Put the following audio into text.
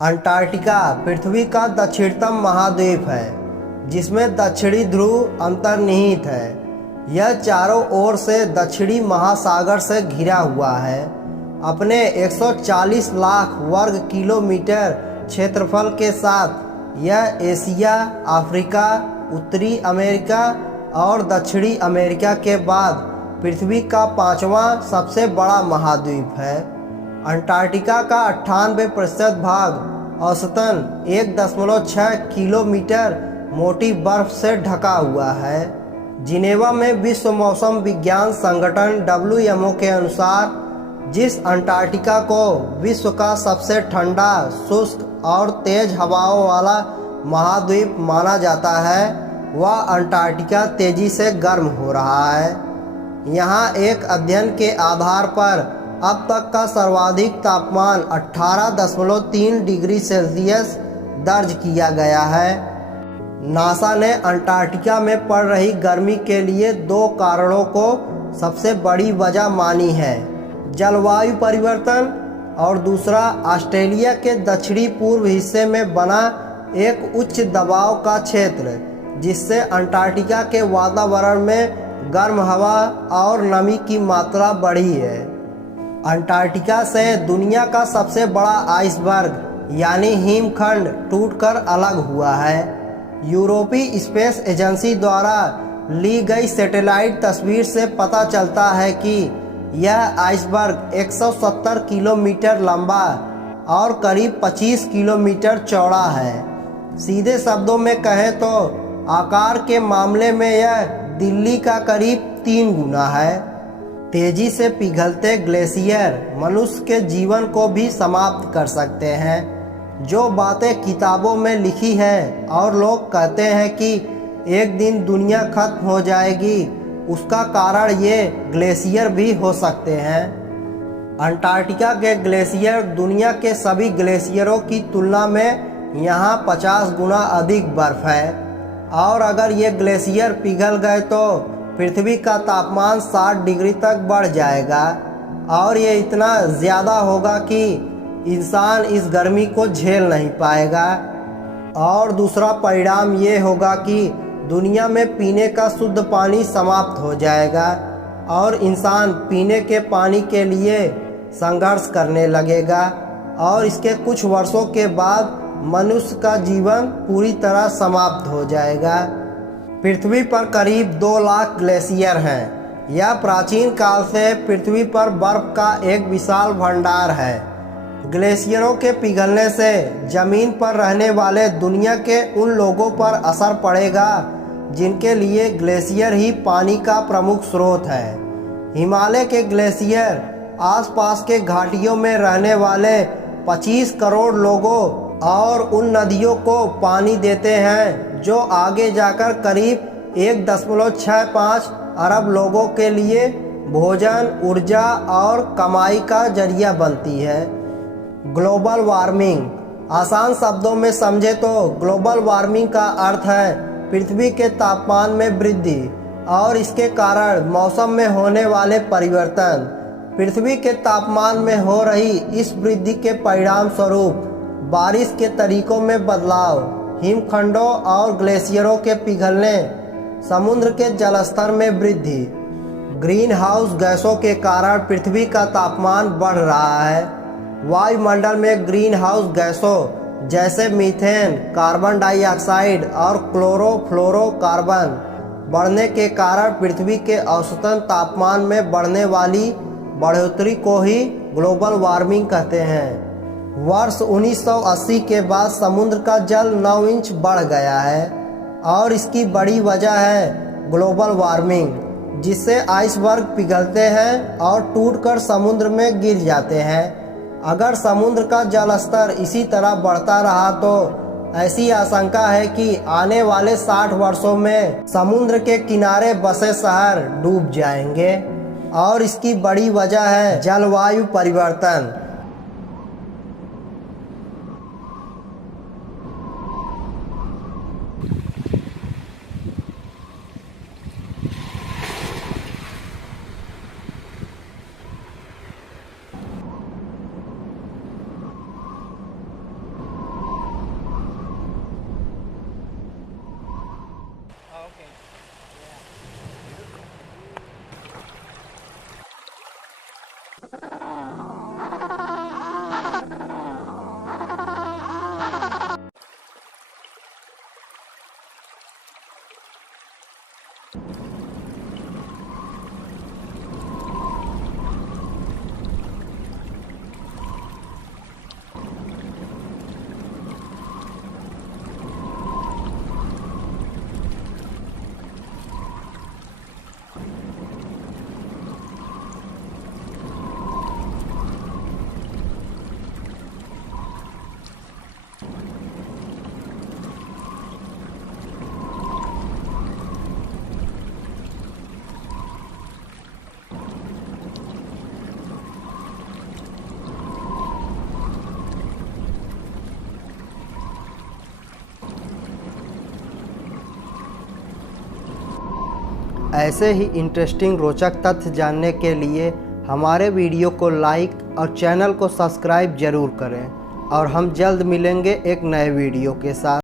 Antarctica पृथ्वी का दक्षिणतम महाद्वीप है जिसमें दक्षिणी ध्रुव अंतर्निहित है। यह चारों ओर से दक्षिणी महासागर से घिरा हुआ है। अपने 140 लाख वर्ग किलोमीटर क्षेत्रफल के साथ यह एशिया, अफ्रीका, उत्तरी अमेरिका और दक्षिणी अमेरिका के बाद पृथ्वी का 5वां सबसे बड़ा महाद्वीप है। अंटार्कटिका का 98% भाग औसतन 1.6 किलोमीटर मोटी बर्फ से ढका हुआ है। जिनेवा में विश्व मौसम विज्ञान संगठन WMO के अनुसार जिस अंटार्कटिका को विश्व का सबसे ठंडा, शुष्क और तेज हवाओं वाला महाद्वीप माना जाता है, वह अंटार्कटिका तेजी से गर्म हो रहा है। यहाँ एक अध्ययन के आधार पर अब तक का सर्वाधिक तापमान 18.3 डिग्री सेल्सियस दर्ज किया गया है। नासा ने अंटार्कटिका में पड़ रही गर्मी के लिए 2 कारणों को सबसे बड़ी वजह मानी है, जलवायु परिवर्तन और दूसरा ऑस्ट्रेलिया के दक्षिणी पूर्व हिस्से में बना एक उच्च दबाव का क्षेत्र, जिससे अंटार्कटिका के वातावरण में गर्म हवा और नमी की मात्रा बढ़ी है। अंटार्कटिका से दुनिया का सबसे बड़ा आइसबर्ग यानी हिमखंड टूटकर अलग हुआ है। यूरोपीय स्पेस एजेंसी द्वारा ली गई सैटेलाइट तस्वीर से पता चलता है कि यह आइसबर्ग 170 किलोमीटर लंबा और करीब 25 किलोमीटर चौड़ा है। सीधे शब्दों में कहें तो आकार के मामले में यह दिल्ली का करीब 3 गुना है। तेजी से पिघलते ग्लेशियर मनुष्य के जीवन को भी समाप्त कर सकते हैं। जो बातें किताबों में लिखी है और लोग कहते हैं कि एक दिन दुनिया खत्म हो जाएगी, उसका कारण ये ग्लेशियर भी हो सकते हैं। अंटार्कटिका के ग्लेशियर दुनिया के सभी ग्लेशियरों की तुलना में यहाँ 50 गुना अधिक बर्फ है, और अगर ये ग्लेशियर पिघल गए तो पृथ्वी का तापमान 60 डिग्री तक बढ़ जाएगा, और ये इतना ज़्यादा होगा कि इंसान इस गर्मी को झेल नहीं पाएगा। और दूसरा परिणाम ये होगा कि दुनिया में पीने का शुद्ध पानी समाप्त हो जाएगा और इंसान पीने के पानी के लिए संघर्ष करने लगेगा, और इसके कुछ वर्षों के बाद मनुष्य का जीवन पूरी तरह समाप्त हो जाएगा। पृथ्वी पर करीब 2 लाख ग्लेशियर हैं। यह प्राचीन काल से पृथ्वी पर बर्फ का एक विशाल भंडार है। ग्लेशियरों के पिघलने से जमीन पर रहने वाले दुनिया के उन लोगों पर असर पड़ेगा जिनके लिए ग्लेशियर ही पानी का प्रमुख स्रोत है। हिमालय के ग्लेशियर आसपास के घाटियों में रहने वाले 25 करोड़ लोगों और उन नदियों को पानी देते हैं जो आगे जाकर करीब 1.65 अरब लोगों के लिए भोजन, ऊर्जा और कमाई का जरिया बनती है। ग्लोबल वार्मिंग, आसान शब्दों में समझे तो ग्लोबल वार्मिंग का अर्थ है पृथ्वी के तापमान में वृद्धि और इसके कारण मौसम में होने वाले परिवर्तन। पृथ्वी के तापमान में हो रही इस वृद्धि के परिणाम स्वरूप बारिश के तरीकों में बदलाव, हिमखंडों और ग्लेशियरों के पिघलने, समुद्र के जलस्तर में वृद्धि, ग्रीन हाउस गैसों के कारण पृथ्वी का तापमान बढ़ रहा है। वायुमंडल में ग्रीन हाउस गैसों जैसे मीथेन, कार्बन डाइऑक्साइड और क्लोरोफ्लोरोकार्बन बढ़ने के कारण पृथ्वी के औसतन तापमान में बढ़ने वाली बढ़ोतरी को ही ग्लोबल वार्मिंग कहते हैं। वर्ष 1980 के बाद समुद्र का जल 9 इंच बढ़ गया है, और इसकी बड़ी वजह है ग्लोबल वार्मिंग, जिससे आइसबर्ग पिघलते हैं और टूटकर समुद्र में गिर जाते हैं। अगर समुद्र का जल स्तर इसी तरह बढ़ता रहा तो ऐसी आशंका है कि आने वाले 60 वर्षों में समुद्र के किनारे बसे शहर डूब जाएंगे, और इसकी बड़ी वजह है जलवायु परिवर्तन। ऐसे ही इंटरेस्टिंग रोचक तथ्य जानने के लिए हमारे वीडियो को लाइक और चैनल को सब्सक्राइब ज़रूर करें और हम जल्द मिलेंगे एक नए वीडियो के साथ।